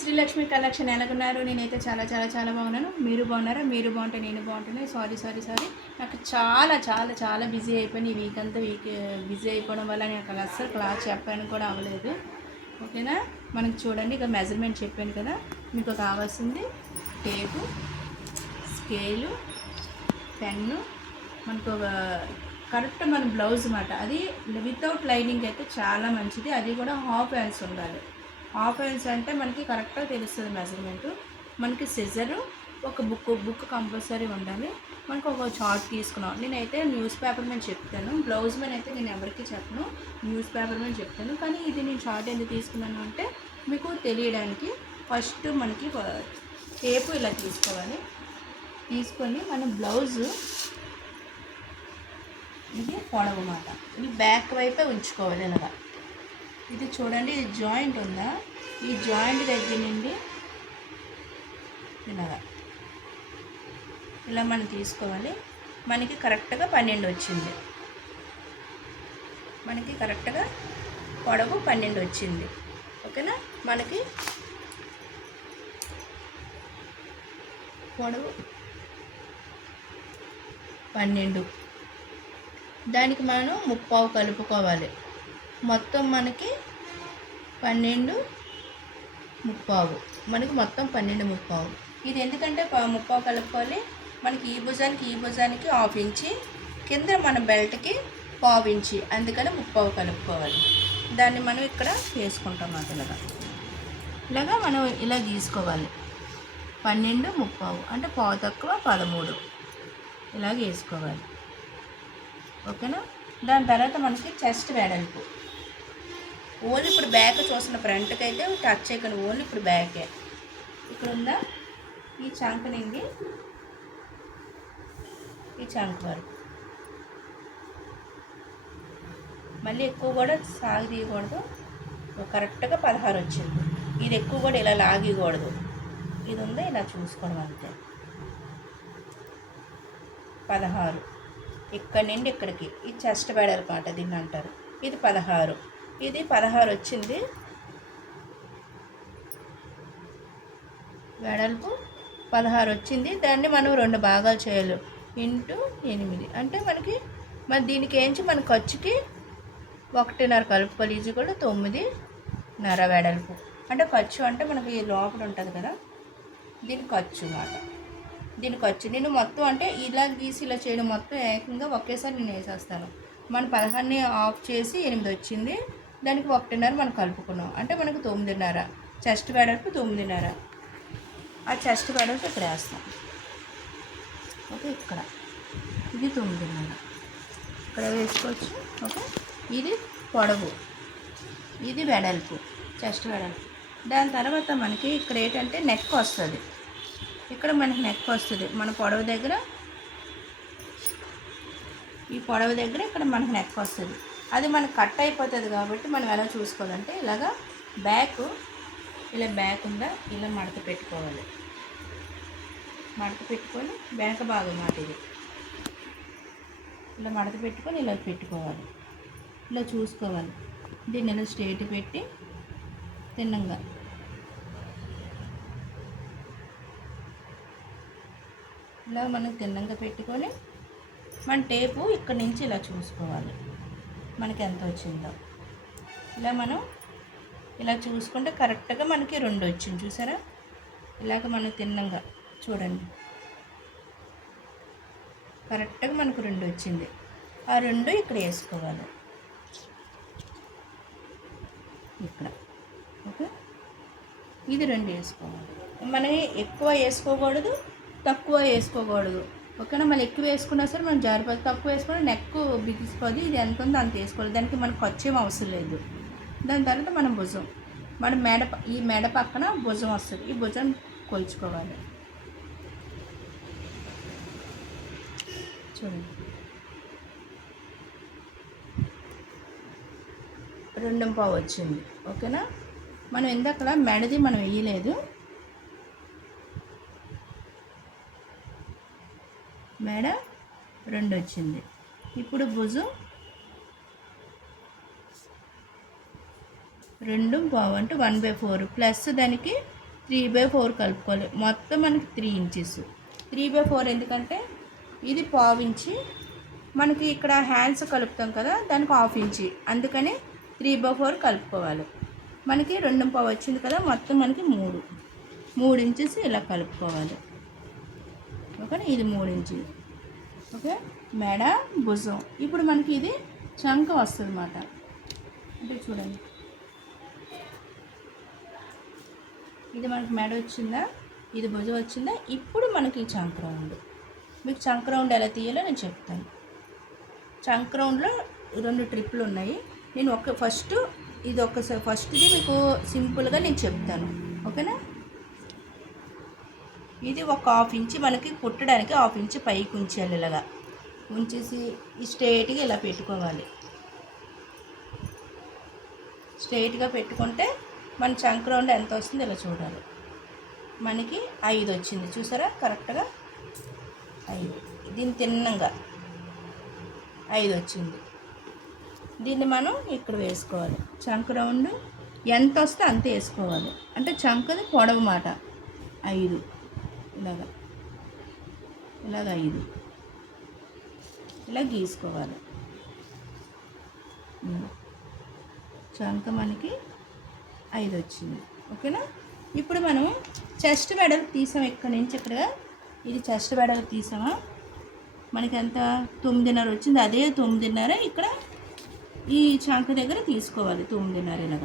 Srilakshmi collection ఎలాగున్నారు? నేనైతే చాలా చాలా చాలా బాగున్నాను. మీరు బాగున్నారా? మీరు బాగుంటే నేను బాగుంటున్నాను. సారీ నాకు చాలా చాలా చాలా బిజీ అయిపోయింది. ఈ వీక్ అంతా బిజీ అయిపోవడం వల్ల నాకు అసలు క్లాస్ చెప్పాను కూడా అవ్వలేదు. ఓకేనా? మనకి చూడండి, ఇక మెజర్మెంట్ చెప్పాను కదా. మీకు కావాల్సింది టేపు, స్కేలు, పెన్ను, మనకు కరెక్ట్ మన బ్లౌజ్ అన్నమాట. అది వితౌట్ లైనింగ్ అయితే చాలా మంచిది. అది కూడా హాఫ్ హ్యాండ్స్ ఉండాలి. హాఫ్ హ్యాండ్స్ అంటే మనకి కరెక్ట్గా తెలుస్తుంది మెజర్మెంట్. మనకి సిజరు, ఒక బుక్ కంపల్సరీ ఉండాలి. మనకు ఒక చార్ట్ తీసుకున్నాం. నేనైతే న్యూస్ పేపర్ మీద చెప్తాను, బ్లౌజ్ మీద అయితే నేను ఎవరికి చెప్పను, న్యూస్ పేపర్ మీద చెప్తాను. కానీ ఇది నేను చార్ట్ ఎందుకు తీసుకున్నాను అంటే మీకు తెలియడానికి. ఫస్ట్ మనకి టేపు ఇలా తీసుకోవాలి. తీసుకొని మనం బ్లౌజు ఇది పొడవు మాట, ఇది బ్యాక్ వైపే ఉంచుకోవాలి. ఇలాగా ఇది చూడండి, ఇది జాయింట్ ఉందా, ఈ జాయింట్ దగ్గర నుండి ఇలాగా ఇలా మనం తీసుకోవాలి. మనకి కరెక్ట్గా 12 వచ్చింది. మనకి కరెక్ట్గా పొడవు 12 వచ్చింది. ఓకేనా? మనకి పొడవు 12, దానికి మనం 30 కలుపుకోవాలి. మొత్తం మనకి 12, 30, మనకి మొత్తం 12, 30. ఇది ఎందుకంటే 30 కలుపుకోవాలి. మనకి ఈ భుజానికి హాఫ్ ఇంచి, కింద మన బెల్ట్కి పావు ఇంచి, అందుకని 30 కలుపుకోవాలి. దాన్ని మనం ఇక్కడ వేసుకుంటాం. ఇలాగా మనం ఇలా గీసుకోవాలి. 12, 30 అంటే పావు తక్కువ 13 ఇలాగ వేసుకోవాలి. ఓకేనా? దాని తర్వాత మనకి చెస్ట్ వెడల్పు ఓన్లీ ఇప్పుడు బ్యాక్ చూసిన ఫ్రంట్కి అయితే టచ్ చేయకండి, ఓన్లీ ఇప్పుడు బ్యాకే. ఇక్కడ ఉందా ఈ చంక నుండి ఈ చంక వరకు. మళ్ళీ ఎక్కువ కూడా సాగి తీయకూడదు. కరెక్ట్గా 16 వచ్చింది. ఇది ఎక్కువ కూడా ఇలా లాగకూడదు. ఇది ఉందా ఇలా చూసుకోవడం అంతే. 16 ఇక్కడ నుండి ఇక్కడికి ఈ చెస్ట్ వెడల్పు మాట దీన్ని అంటారు. ఇది 16, ఇది 16 వచ్చింది. వెడల్పు 16 వచ్చింది. దాన్ని మనం 2 భాగాలు చేయాలి. ఇంటూ 8 అంటే మనకి దీనికి ఏంచి మన ఖర్చుకి 1.5 కలుపుకోవాలి. ఇది కూడా 9.5 వెడల్పు. అంటే ఖర్చు అంటే మనకి లోపల ఉంటుంది కదా, దీని ఖర్చు అన్నమాట. దీని ఖర్చు నేను మొత్తం అంటే ఇలా గీసి ఇలా చేయడం మొత్తం ఏకంగా ఒకేసారి నేను వేసేస్తాను. మన 16ని ఆఫ్ చేసి 8 వచ్చింది. దానికి 1.5 మనం కలుపుకున్నాం అంటే మనకు 9.5. చెస్ట్ వెడల్పు 9.5. ఆ చెస్ట్ వెడల్పు ఇక్కడ వేస్తాం. ఓకే, ఇక్కడ ఇది 9.5 ఇక్కడ వేసుకోవచ్చు. ఓకే, ఇది పొడవు, ఇది వెడల్పు, చెస్ట్ వెడల్పు. దాని తర్వాత మనకి ఇక్కడ ఏంటంటే నెక్ వస్తుంది. ఇక్కడ మనకి నెక్ వస్తుంది. మన పొడవు దగ్గర, ఈ పొడవు దగ్గర ఇక్కడ మనకి నెక్ వస్తుంది. అది మనకు కట్ అయిపోతుంది కాబట్టి మనం ఎలా చూసుకోవాలంటే ఇలాగా బ్యాక్, ఇలా బ్యాక్ ఉందా ఇలా మడత పెట్టుకోవాలి. మడత పెట్టుకొని బ్యాక్ భాగం మాట ఇది ఇలా మడత పెట్టుకొని ఇలా పెట్టుకోవాలి. ఇలా చూసుకోవాలి. దీన్ని ఇలా స్ట్రైట్ పెట్టి తిన్నంగా ఇలా మనం తిన్నంగా పెట్టుకొని మన టేపు ఇక్కడ నుంచి ఇలా చూసుకోవాలి మనకి ఎంత వచ్చిందో. ఇలా మనం ఇలా చూసుకుంటే కరెక్ట్గా మనకి 2 వచ్చింది. చూసారా? ఇలాగ మనం తిన్నంగా చూడండి, కరెక్ట్గా మనకు 2 వచ్చింది. ఆ 2 ఇక్కడ వేసుకోవాలి ఇక్కడ. ఓకే, ఇది 2 వేసుకోవాలి. మనం ఎక్కువ వేసుకోకూడదు, తక్కువ వేసుకోకూడదు. ఓకేనా? మళ్ళీ ఎక్కువ వేసుకున్నా సరే మనం జారిపోతుంది, తక్కువ వేసుకుని నెక్ బిగిసిపోదు. ఇది ఎంత ఉందో అంత వేసుకోవాలి. దానికి మనకు వచ్చేం అవసరం లేదు. దాని తర్వాత మనం భుజం, మన ఈ మెడ పక్కన భుజం వస్తుంది. ఈ భుజం కొలుచుకోవాలి. చూడండి, 2.5 వచ్చింది. ఓకేనా? మనం ఇందాక మెడది మనం వేయలేదు, మెడ 2 వచ్చింది. ఇప్పుడు భుజం 2.5 అంటే 1/4 ప్లస్ దానికి 3/4 కలుపుకోవాలి. మొత్తం మనకి 3 ఇంచెస్. 3/4 ఎందుకంటే ఇది పావు ఇంచి, మనకి ఇక్కడ హ్యాండ్స్ కలుపుతాం కదా, దానికి హాఫ్ ఇంచి, అందుకని 3/4 కలుపుకోవాలి. మనకి 2 వచ్చింది కదా, మొత్తం మనకి 3 ఇంచెస్ ఇలా కలుపుకోవాలి. ఓకేనా, ఇది 3 ఇంచులు. ఓకే, మెడ, భుజం. ఇప్పుడు మనకి ఇది చంక వస్తుంది అన్నమాట. అంటే చూడండి, ఇది మనకి మెడ వచ్చిందా, ఇది భుజం వచ్చిందా. ఇప్పుడు మనకి చంక రౌండ్. మీకు చంక రౌండ్ ఎలా తీయాలో నేను చెప్తాను. చంక రౌండ్లో 2 ట్రిప్పులు ఉన్నాయి. నేను ఫస్ట్ది మీకు సింపుల్గా నేను చెప్తాను. ఓకేనా, ఇది ఒక హాఫ్ ఇంచ్ మనకి కుట్టడానికి హాఫ్ ఇంచ్ పైకి ఉంచాలి. ఇలాగా ఉంచేసి స్ట్రైట్గా ఇలా పెట్టుకోవాలి. స్ట్రైట్గా పెట్టుకుంటే మన చంక రౌండ్ ఎంత వస్తుంది ఇలా చూడాలి. మనకి 5 వచ్చింది, చూసారా కరెక్ట్గా 5. దీన్ని తిన్నంగా 5 వచ్చింది. దీన్ని మనం ఇక్కడ వేసుకోవాలి. చంక రౌండ్ ఎంత వస్తే అంత వేసుకోవాలి. అంటే చంకది పొడవు మాట 5, ఇలాగ 5 ఇలా గీసుకోవాలి. చంక మనకి 5 వచ్చింది. ఓకేనా, ఇప్పుడు మనం చెస్ట్ వెడల్పు తీసాం. ఇక్కడి నుంచి ఇక్కడగా ఇది చెస్ట్ వెడల్పు తీసామా, మనకి ఎంత 9.5 వచ్చింది. అదే 9.5 ఇక్కడ ఈ చంక దగ్గర తీసుకోవాలి. 9.5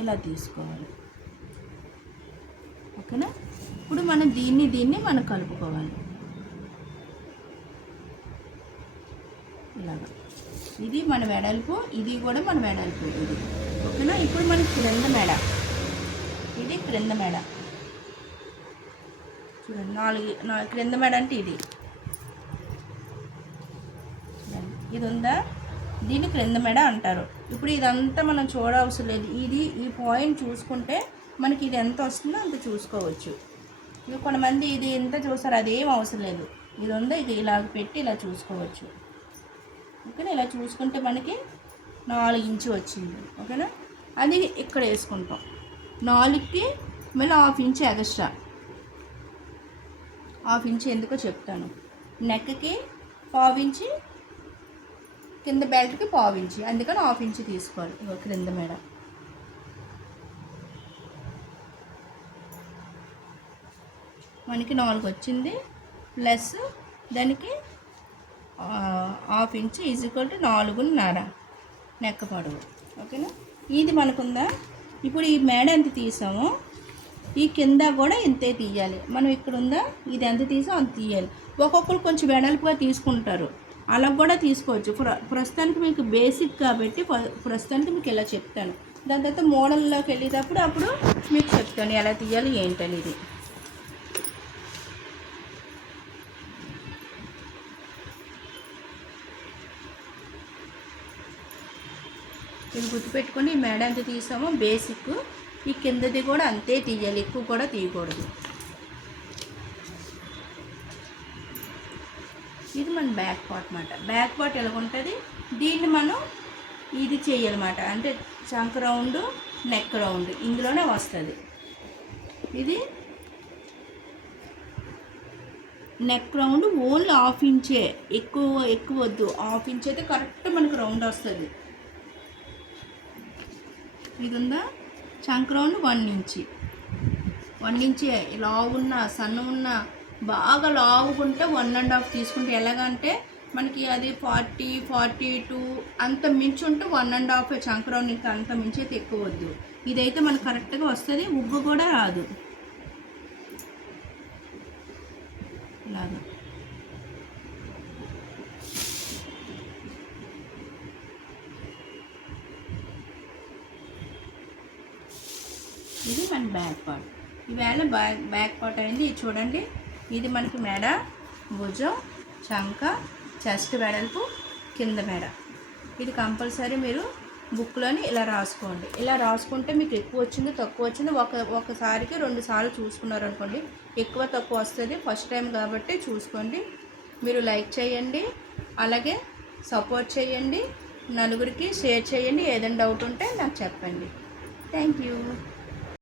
ఇలా తీసుకోవాలి. ఓకేనా, ఇప్పుడు మనం దీన్ని మనం కలుపుకోవాలి. ఇలాగా ఇది మన వెడల్పు, ఇది కూడా మన వెడల్పు ఇది. ఓకేనా, ఇప్పుడు మనకి క్రింద మెడ, ఇది క్రింద మెడ చూడండి. 4 క్రింద మెడ అంటే ఇది చూడండి, ఇది ఉందా, దీన్ని క్రింద మెడ అంటారు. ఇప్పుడు ఇదంతా మనం చూడవసరం లేదు. ఈ పాయింట్ చూసుకుంటే మనకి ఇది ఎంత వస్తుందో అంత చూసుకోవచ్చు. ఇక కొంతమంది ఇది ఎంత చూస్తారు, అదేం అవసరం లేదు. ఇది ఉందా, ఇది ఇలాగ పెట్టి ఇలా చూసుకోవచ్చు. ఓకేనా, ఇలా చూసుకుంటే మనకి 4 ఇంచు వచ్చింది. ఓకేనా, అది ఇక్కడ వేసుకుంటాం. 4కి మళ్ళీ half inch extra. Half inch ఎందుకో చెప్తాను. నెక్కి పావు ఇంచి, కింద బెల్ట్కి పావు ఇంచి, అందుకని హాఫ్ ఇంచ్ తీసుకోవాలి. క్రింద మెడ మనకి 4 వచ్చింది, ప్లస్ దానికి హాఫ్ ఇంచ్ ఈజ్ఈక్వల్ టు 4.5 నెక్క పొడవు. ఓకేనా, ఇది మనకుందా. ఇప్పుడు ఈ మెడ ఎంత తీసామో ఈ కింద కూడా ఇంతే తీయాలి. మనం ఇక్కడ ఉందా, ఇది ఎంత తీసామో అంత తీయాలి. ఒక్కొక్కరు కొంచెం వెడల్పుగా తీసుకుంటారు, అలా కూడా తీసుకోవచ్చు. ప్రస్తుతానికి మీకు బేసిక్ కాబట్టి ప్రస్తుతానికి మీకు ఇలా చెప్తాను. దాని తర్వాత మోడల్లోకి వెళ్ళేటప్పుడు అప్పుడు మీకు చెప్తాను ఎలా తీయాలి ఏంటనేది. ఇది గుర్తుపెట్టుకొని ఈ మెడ ఎంత తీసామో బేసిక్, ఈ కిందది కూడా అంతే తీయాలి, ఎక్కువ కూడా తీయకూడదు. ఇది మన బ్యాక్ పార్ట్ అన్నమాట. బ్యాక్ పార్ట్ ఎలా ఉంటుంది, దీన్ని మనం ఇది చేయాలన్నమాట. అంటే చంక రౌండ్, నెక్ రౌండ్ ఇందులోనే వస్తుంది. ఇది నెక్ రౌండ్ ఓన్లీ హాఫ్ ఇంచే, ఎక్కువ వద్దు. హాఫ్ ఇంచ్ అయితే కరెక్ట్ మనకు రౌండ్ వస్తుంది. ఇది ఉందా, చంక రౌండ్ 1 ఇంచి. 1 ఇంచే. లావు ఉన్న, సన్న ఉన్న, బాగా లావుకుంటే 1.5 తీసుకుంటే ఎలాగంటే మనకి అది 40, 42 అంత మించి ఉంటే 1.5 చంక రౌండ్. ఇంకా అంత మించి అయితే ఎక్కువ వద్దు. ఇదైతే మనకు కరెక్ట్గా వస్తుంది, ఉగ్గు కూడా రాదు. ఇలాగా ఇది మన బ్యాక్ పార్ట్. ఈవేళ బ్యాక్ పార్ట్ అయింది. ఇది చూడండి, ఇది మనకి మెడ, భుజం, చంక, చెస్ట్ వెడల్పు, కింద మెడ. ఇది కంపల్సరీ మీరు బుక్లోని ఇలా రాసుకోండి. ఇలా రాసుకుంటే మీకు ఎక్కువ వచ్చింది తక్కువ వచ్చింది ఒకసారికి 2 సార్లు చూసుకున్నారు అనుకోండి, ఎక్కువ తక్కువ వస్తుంది. ఫస్ట్ టైం కాబట్టి చూసుకోండి. మీరు లైక్ చేయండి, అలాగే సపోర్ట్ చేయండి. నలుగురికి షేర్ చేయండి. ఏదైనా డౌట్ ఉంటే నాకు చెప్పండి. Thank you.